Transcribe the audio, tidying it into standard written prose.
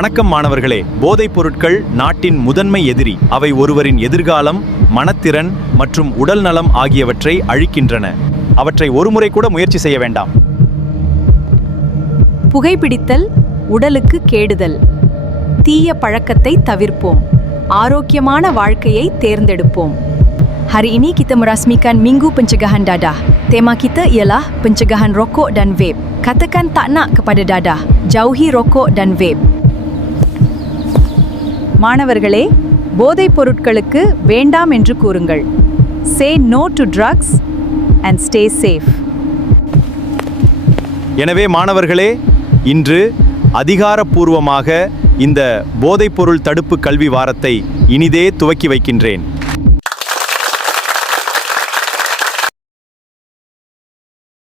வணக்கம் மாணவர்களே. போதைப் பொருட்கள் நாட்டின் முதன்மை எதிரி. அவை ஒருவரின் எதிர்காலம், மனத்திறன் மற்றும் உடல் நலம் ஆகியவற்றை அழிக்கின்றன. அவற்றை ஒருமுறை கூட முயற்சி செய்ய வேண்டாம். புகைப்பிடித்தல் உடலுக்கு கேடுதல். தீய பழக்கத்தை தவிர்ப்போம். ஆரோக்கியமான வாழ்க்கையை தேர்ந்தெடுப்போம். Hari ini kita merasmikan Minggu Pencegahan Dadah. Tema kita ialah pencegahan rokok dan vape. Katakan tak nak kepada dadah. Jauhi rokok dan vape. மாணவர்களே, போதைப் பொருட்களுக்கு வேண்டாம் என்று கூறுங்கள். Say no to drugs and stay safe. எனவே மாணவர்களே, இன்று அதிகாரப்பூர்வமாக இந்த போதைப்பொருள் தடுப்பு கல்வி வாரத்தை இனிதே துவக்கி வைக்கின்றேன்.